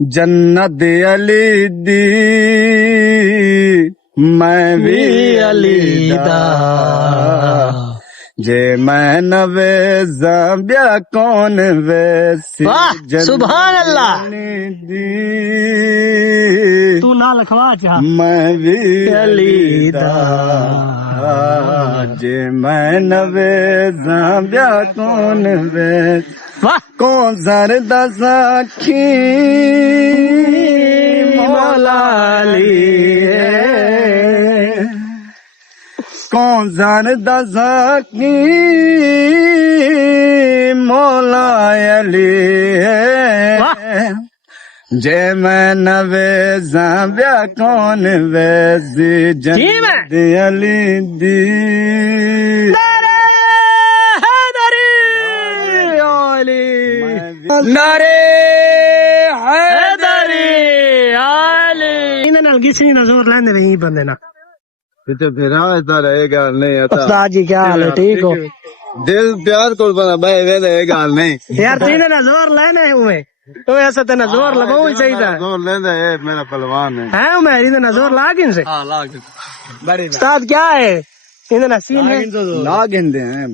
जन्नत अली दी मैं भी अली दा जे मैं नवे ज़ाबिया कौन वैसी सुभान अल्लाह दी तू ना लखवा चाह मैं भी अली दा जे मैं नवे ज़ाबिया कौन वैसी वाह कौन ज़रदा साखी मौला अली कौन ज़रदा साखी मौला अली जे मैं नवे ज़ाबिया कौन वैसी जन्नत अली दी नारे हैदरी आली इन्हें नाल किसी ना जोर लेंदे नहीं बंदे ना तो फिर ऐसा रहेगा नहीं आता उस्ताद जी क्या हाल है ठीक हो दिल प्यार को बना भाई वे रहेगा नहीं यार तीन ना जोर लेने हुए तो ऐसा तो ना जोर लगाओ ही चाहिए जोर लेंदा है मेरा पहलवान है मैं इन्हें ना जोर लागिन से हां लाग बड़ी उस्ताद क्या है इन्हें ना सीन है लागिन दे हैं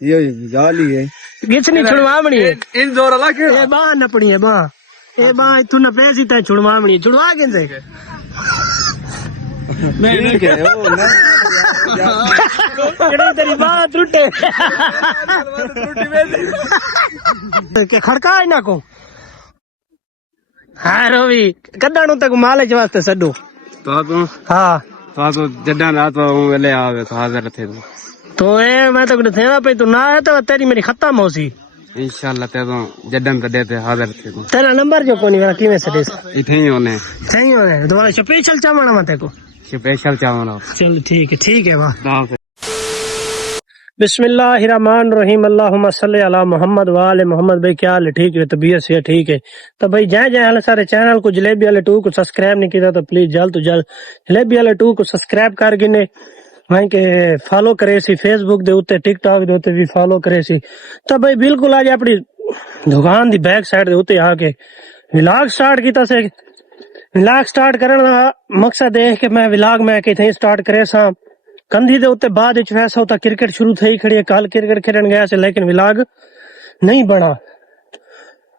ये जाली है किसनी छुड़वामणी है इन जोर लग ए बाह नपड़ी है बाह ए बाह तू न पैसी ते छुड़वामणी छुड़वा के से मैं नहीं कह ओ कड़ी तेरी बाह टूटे के खड़का है ना को हां रोवी कदाणू तक माले वास्ते सडो हां तो जड्डा रात वेले आवे तो हाजिर थे तो मैं तो थे पे तू ना है तो तेरी मेरी खत्म हो सी इंशाल्लाह ते तो जड्डन ते देते हाजिर थे तेरा नंबर जो कोनी वाला किवे से देस इथे ही होने सही होने दोबारा स्पेशल चावना मत को स्पेशल चावना चल ठीक है वाह बिस्मिल्लाहिर्रहमानिर्रहीम अल्लाहुम्मा सल्ली अला मोहम्मद व आले मोहम्मद। भाई क्या हाल है ठीक है तबीयत से ठीक है तो भाई जय हाल सारे चैनल को जलेबी वाले 2 को सब्सक्राइब नहीं किया तो प्लीज जल्द तो जल्द जलेबी वाले 2 को सब्सक्राइब कर गिने वहीं के फॉलो करे सी फेसबुक दे उत्ते टिकटॉक दे उत्ते भी फॉलो करे सी तो भाई बिल्कुल आज अपनी दुकान दी बैक साइड दे उत्ते आके व्लॉग स्टार्ट कीता से व्लॉग स्टार्ट करने दा मकसद है कि मैं व्लॉग में किथे स्टार्ट करे सा कंधी दे उत्ते बाद विच वैसा होता क्रिकेट शुरू थई खड़ी है कल क्रिकेट खेलने गया से लेकिन व्लॉग नहीं बना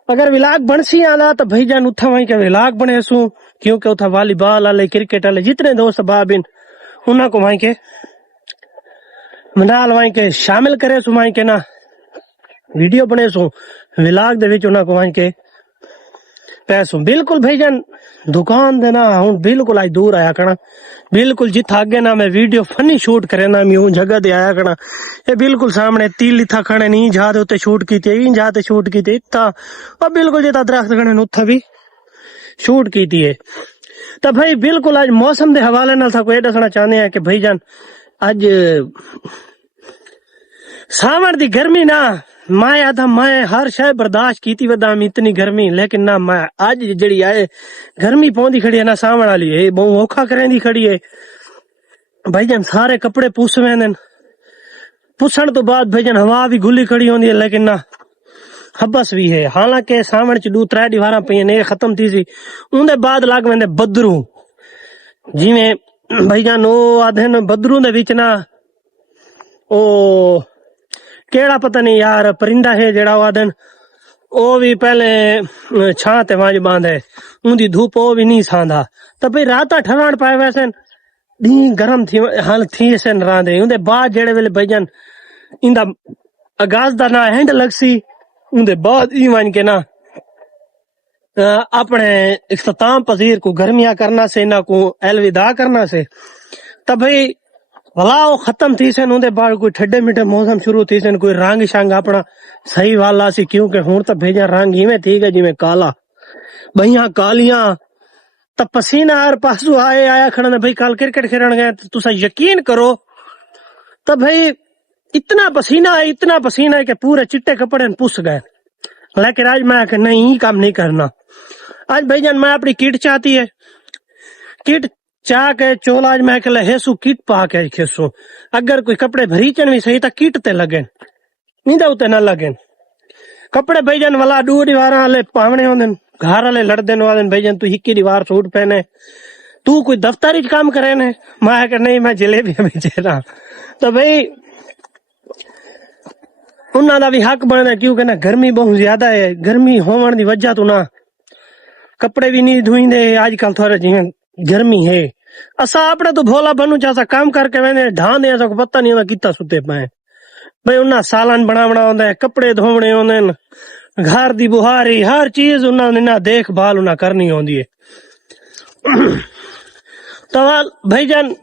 अगर व्लॉग बनसी आला तो भाई जान उठा वहीं के व्लॉग बने सू क्योंकि उठा वॉलीबॉल वाले क्रिकेट वाले जितने दोस्त बाबिन उन्हें को वहीं के मनाल वहीं के शामिल करे सु वहीं के ना वीडियो बने सु व्लॉग दे विच उन्हें को वहीं के पैसों बिल्कुल भाईजान दुकान देना हूं बिल्कुल आज दूर आया करना बिल्कुल जिथा आगे ना मैं वीडियो फनी शूट करे ना मैं जगह दे आया करना ये बिल्कुल सामने तील लिथा खाने नहीं जाते उत्ते शूट की थी जाते शूट की थी इतना और बिल्कुल जिता दरख्त खड़े उत्था भी शूट की थी तो भाई बिल्कुल आज मौसम के हवाले नाल था कोई दसना चाहते हैं कि भाईजान आज सावन दी गर्मी ना मैं आधा मैं हर शय बर्दाश्त की थी वदाम इतनी गर्मी लेकिन ना मैं आज जड़ी आए गर्मी पौंदी खड़ी है ना सावन वाली है बहु औखा करेंदी खड़ी है भाईजान सारे कपड़े पुसवेंदे पुसण तो बाद भाईजान हवा भी गुली खड़ी होंदी है लेकिन ना हबस भी है हालांकि सावन च 2-3 दीवारा पे ने खत्म थी सी उनदे बाद लग वेंदे बदरू जिवें भाईजान ओ आधे बदरू दे विच ना ओ केड़ा पता नहीं यार परिंदा है जेड़ा वादन ओ भी पहले छां ते वांज बांधे उंदी धूप ओ भी नहीं सांदा तो भाई राता ठराण पाए वैसे दी गरम थी हाल थी से रांदे उंदे बाद जेड़े वेले भाईजान इंदा आगाज दा ना हैंड लगसी उंदे बाद ई वन के ना अपने इख्तिताम पजीर को गर्मियां करना से ना को अलविदा करना से तब भाई भला वो खत्म थी सन उनके बाद कोई ठंडे मीठे मौसम शुरू थी सन कोई रंग शंग अपना सही वाला सी क्योंकि हुण तो भेजा रंग इवें ठीक है जिवें काला बहियां कालियां तो पसीना हर पासू आया खड़ा भाई कल क्रिकेट खेलन गए तो तुसा यकीन करो तो भाई इतना पसीना है कि पूरे चिट्टे कपड़े पुस गए लेकिन आज मैं नहीं काम नहीं करना आज भाईजान मैं अपनी किट चाहती है किट चाह के चोला आज मैं कहला हेसू किट पा के खेसू अगर कोई कपड़े भरीचन भी सही तो किट ते लगे नहीं तो उते ना लगे कपड़े भाईजान वाला 2 दीवारा वाले पावने होंदे घर वाले लड़दे वाले भाईजान तू हिक्की दीवार सूट पहने तू कोई दफ्तर च काम करे ने मैं आख्या नहीं मैं जलेबियां बेचे रहा तो भाई उन्हों का भी हक बनता क्योंकि ना गर्मी बहुत ज्यादा है गर्मी होने की वजह तो ना कपड़े भी नहीं धुईंदे आजकल थोड़ा जिवें गर्मी है असा अपने तो भोला बनू चासा काम करके मैंने ढां दे पता नहीं होता कितना सुते पाए भाई उन्हें सालन बनावना होंदा है कपड़े धोने होंदे न घर दी बुहारी हर चीज उन्हें ना देखभाल उन्हें करनी होंदी है तो भाईजान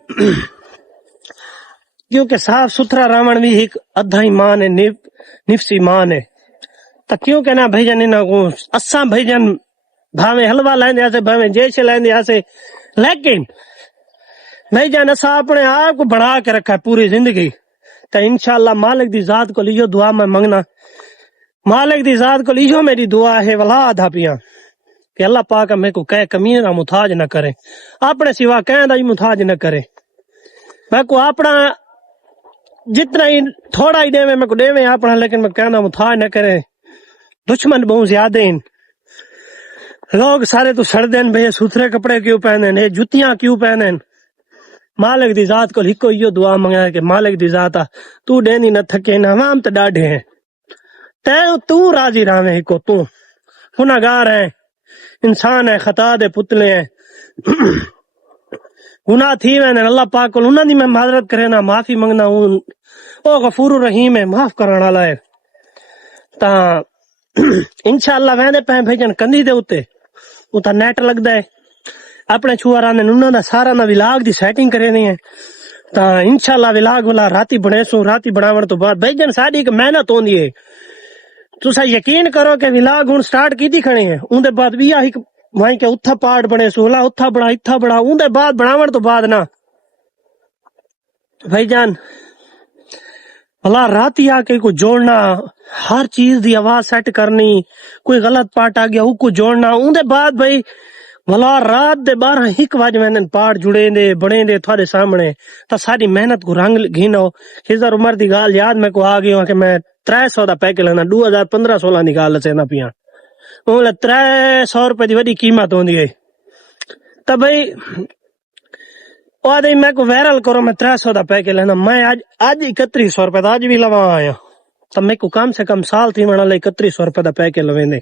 क्योंकि साफ सुथरा रावण भी एक अद्धा ईमान है निफसी मान है तो क्योंकि ना भाईजान इन्हें को असा भाईजान भावे हलवा लेंदे आसे भावे जैश लेंदे आसे लेकिन भाईजान असा अपने आप को बढ़ा के रखा है पूरी जिंदगी तो इंशाअल्लाह मालिक दी जात को लियो दुआ में मंगना मालिक दी जात को लियो मेरी दुआ है वला आधा पिया कि अल्लाह पाक मेरे को कह कमीने ना मुताज न करे अपने सिवा कह दा ही मुताज न करे मैं को अपना जितना ही थोड़ा ही देवे मैं को देवे अपना लेकिन मैं कहना मुताज न करे दुश्मन बहुत ज्यादा हैं लोग सारे तो सड़दे भैया सुथरे कपड़े क्यों पहने जुतियां क्यों पहने मालिक दी जात को हिको यो दुआ मंगा कि मालिक दी जात तू देनी न थके न हमाम तो डाढ़े हैं तै तू राजी रावे हिको तू गुनाहगार है इंसान है खता दे पुतले हैं गुनाह थी मैंने अल्लाह पाक को उन्हां दी मैं माजरत करे ना माफी मंगना हूं ओ गफूर रहीम है माफ करने वाला है ता इंशाअल्लाह वेंदे पे भेजन कंधी दे उत्ते उता नेट लगदा है अपने छुआरा ने उन्हां दा सारा ना विलाग दी सेटिंग करे दी है ता इंशाअल्लाह विलाग वाला राती बनेसू राती बनावण तो बाद भेजन साडी एक मेहनत होंदी है तुसा यकीन करो कि विलाग हुन स्टार्ट कीती खणी है उंदे बाद भी आही वहीं के उथा पार्ट बने सोला उथा बड़ा इथा बड़ा उंदे बाद बनावण तो बाद ना भाईजान भला राती आके को जोड़ना हर चीज दी आवाज सेट करनी कोई गलत पार्ट आ गया उसको जोड़ना उंदे बाद भाई भला रात दे 12-1 बजे मैंने पार्ट जुड़े दे बने दे थोड़े सामने तो सारी मेहनत को रंग घिनो खिजर उमर दी गाल याद मैं को आ गई कि मैं 300 दा पैकेज लेना 2015-16 दी गाल से ना पिया 300 रुपए दी वडी कीमत होंदी है तो भाई आदि मैं को वायरल करो मैं 300 दा पैकेज लेना मैं आज 3100 रुपए दा आज भी लवा आया तो मेरे को कम से कम साल थी मना 3100 रुपए दा पैकेज लवेंदे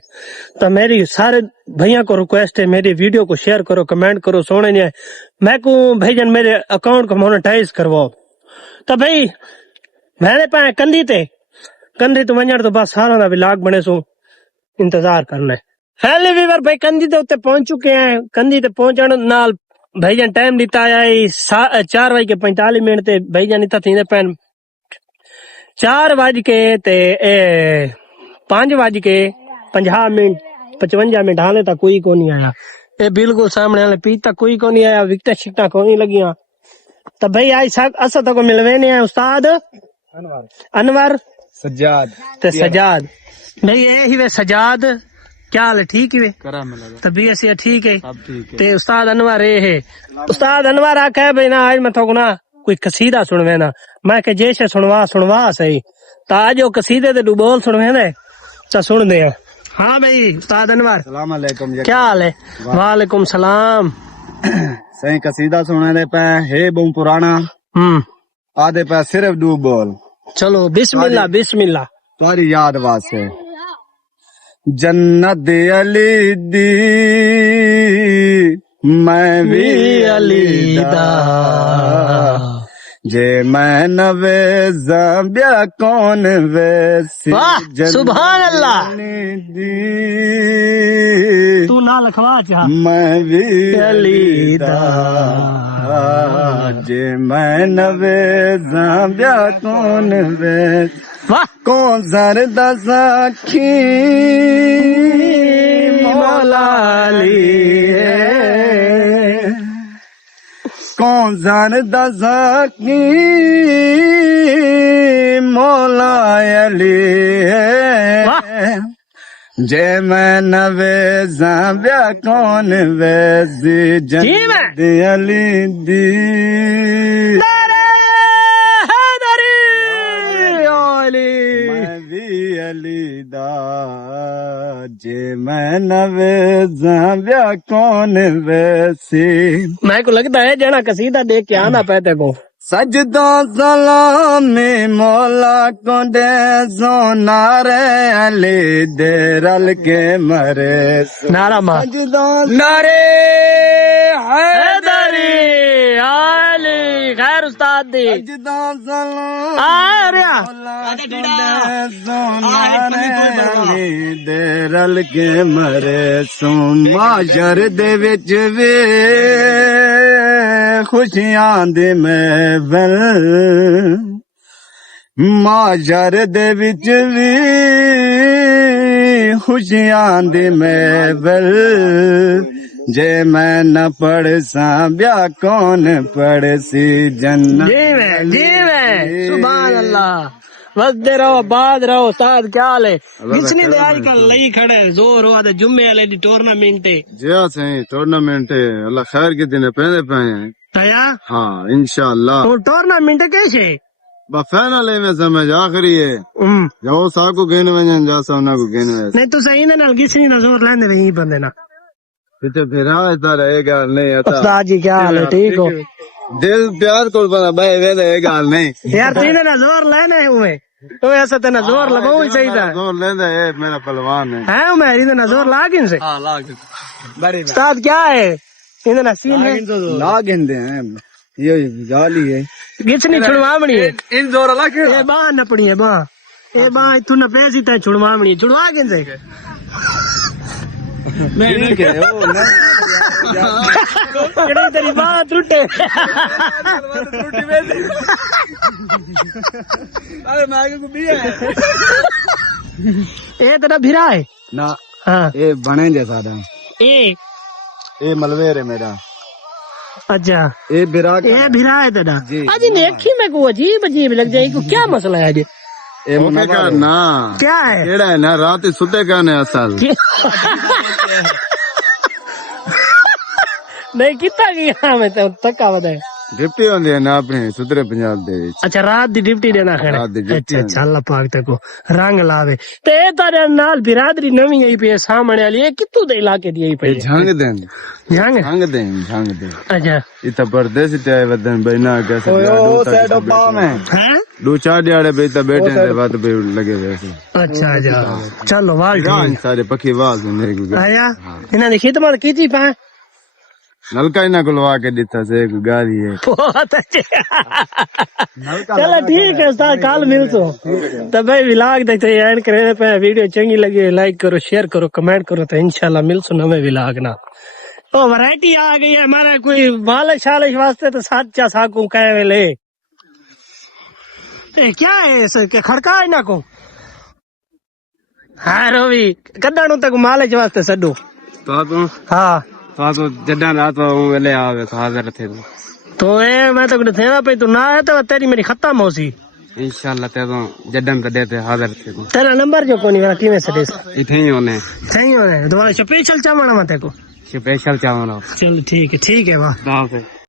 तो मेरी सारे भैया को रिक्वेस्ट है मेरी वीडियो को शेयर करो कमेंट करो सोने नहीं मैं को भाईजान मेरे अकाउंट को मोनेटाइज करवाओ तो भाई मैंने पाए कंधी तो वंजण तो बस सारा दा व्लॉग बने सो इंतजार करना है हेलो वीवर भाई कंधी ते उत्ते पहुंच चुके हैं कंधी ते पहुंचण नाल भाईजान टाइम दिता है 4:45 ते भाईजान इतना थी पैन 4:55 55 हाले तक कोई को नहीं आया ये बिल्कुल सामने वाले पीछ तक कोई को नहीं आया विकटा शिकटा को नहीं लगिया तो भाई आज असा तो को मिलवे नहीं है उस्ताद अनवर सजाद भाई ये ही वे सजाद क्या हाल है ठीक ही वे तबीयत ठीक है ते उस्ताद अनवर है उस्ताद अनवर आखे भाई ना आज मैं तो ना कोई कसीदा सुनवे ना मैं के जैसे सुनवा सही तो आज वो कसीदे ते बोल सुनवे ने तो सुन दे हाँ भाई उस्ताद अनवर सलाम अलैकुम क्या हाल है वालेकुम सलाम सही कसीदा सुने दे पे हे बहु पुराना आधे पे सिर्फ 2 बोल चलो बिस्मिल्लाह बिस्मिल्लाह तुम्हारी याद वास्ते जन्नत अली दी मैं भी अली दा जे मैं नवे ज़ाबिया कौन वैसी सुभान अल्लाह दी तू ना लखवा चाह मैं भी अली दा जे मैं नवे ज़ाबिया कौन वैसी वाह कौन ज़रदा साखी मौलाली कौन ज़रदा साखी मौलाली जे मैं नवे ज़ाबिया कौन वैसी जन्नत अली दी अली दा जे मैं नवे जाव्या कौन वैसी मैं को लगता है जना कसीदा देख के आना पैते को सजदा सलामी मौला को दे नारे अली दे रल के मरे नारा मां सजदा नारे हैदरी आली खैर उस्ताद दी सजदा सलाम आ रहा अली दे रल के मरे माजर दे विच वे खुशियां दे महफिल माजर दे विच वी खुशियां दे महफिल जे मैं न पढ़ सा ब्या कौन पढ़ सी जन्नत जी मैं सुभान अल्लाह वसदे रहो बाद रहो उस्ताद क्या हाल है किसने दे आजकल लई खड़े जोर हुआ ते जुम्मे वाले दी टूर्नामेंट है जी हाँ सही टूर्नामेंट है अल्लाह खैर के दिन पहले पे हैं तया हाँ इंशाल्लाह वो टूर्नामेंट कैसे बा फाइनल में समझ आखिरी है जो साकू गेन वजन जा सोना को गेन वजन नहीं तो सही ना किसी ने जोर लेंदे नहीं बंदे ना पीछे फिर ऐसा रहेगा नहीं आता उस्ताद जी क्या हाल है ठीक हो दिल प्यार को बना भाई वे रहेगा नहीं यार तीन ना जोर लेने हुए तो ऐसा तेना जोर लगाओ ही चाहिए था जोर लेंदा है मेरा पहलवान है मैं इधर जोर लागिन से हाँ लाग बड़ी उस्ताद क्या है इधर ना सीन है लाग हिंदे हैं ये जाली है किसने छुड़वावणी है इन जोर लग ये बाह न पड़ी है बाह ये बाह इतु न पैसी ता छुड़वावणी छुड़वा के से नहीं के ओ कड़ी तेरी बाह टूटे अरे मैं आगे को भी है ये तेरा भिरा है ना हाँ ये बने जैसा था ये मलवेर है मेरा अच्छा ये बिरा ये भिरा है तेरा जी। आज देखी मैं को अजीब अजीब लग जाए को क्या मसला है आज ये मुनाफा ना क्या है केड़ा है ना रात ही सुते कहने असल नहीं कितना गया मैं तो तक्का बताए डिप्टी होंदी है ना अपने सुतरे पंजाब दे विच अच्छा रात दी डिप्टी देना खड़े रात दी डिप्टी अच्छा अल्लाह पाक तको रंग लावे ते तारे नाल बिरादरी नवी आई पे सामने वाली ये कितू दे इलाके दी आई पे झंग देन जंग अच्छा इतना परदेसी ते वदन बना कैसे ओ सेट ऑफ बॉम है हैं दो चार दिहाड़े पे इतना बैठे हैं बात पे लगे वैसे अच्छा अच्छा चलो वाल ठीक सारे पखी आवाज मेरे को आया इन्हां दी खिदमत कीती पा नलका इना को लवा के दिता से एक गाड़ी है बहुत अच्छे चलो ठीक है उस्ताद कल मिलसो तो भाई व्लॉग देखते एंड करे पे वीडियो चंगी लगी लाइक करो शेयर करो कमेंट करो तो इंशाल्लाह मिलसो नवे व्लॉग ना तो वैरायटी आ गई है हमारा कोई मालिश शालिश वास्ते तो साचा साकू कहे वेले क्या है इस के खड़का है ना को हाँ रोवी कदाणु तक मालिश वास्ते सडो तो हाँ तो जड्डा रात वेले आवे तो हाजिर थे तो ए मैं तो थे पे तू ना आया तो तेरी मेरी खत्म हो सी इंशाल्लाह ते तो जड्डन पे देते हाजिर थे तेरा नंबर जो कोनी वाला किਵੇਂ से देस इथे ही होने सही हो रहा है दोबारा स्पेशल चावना मत को स्पेशल चावल चल ठीक है वाह दाव से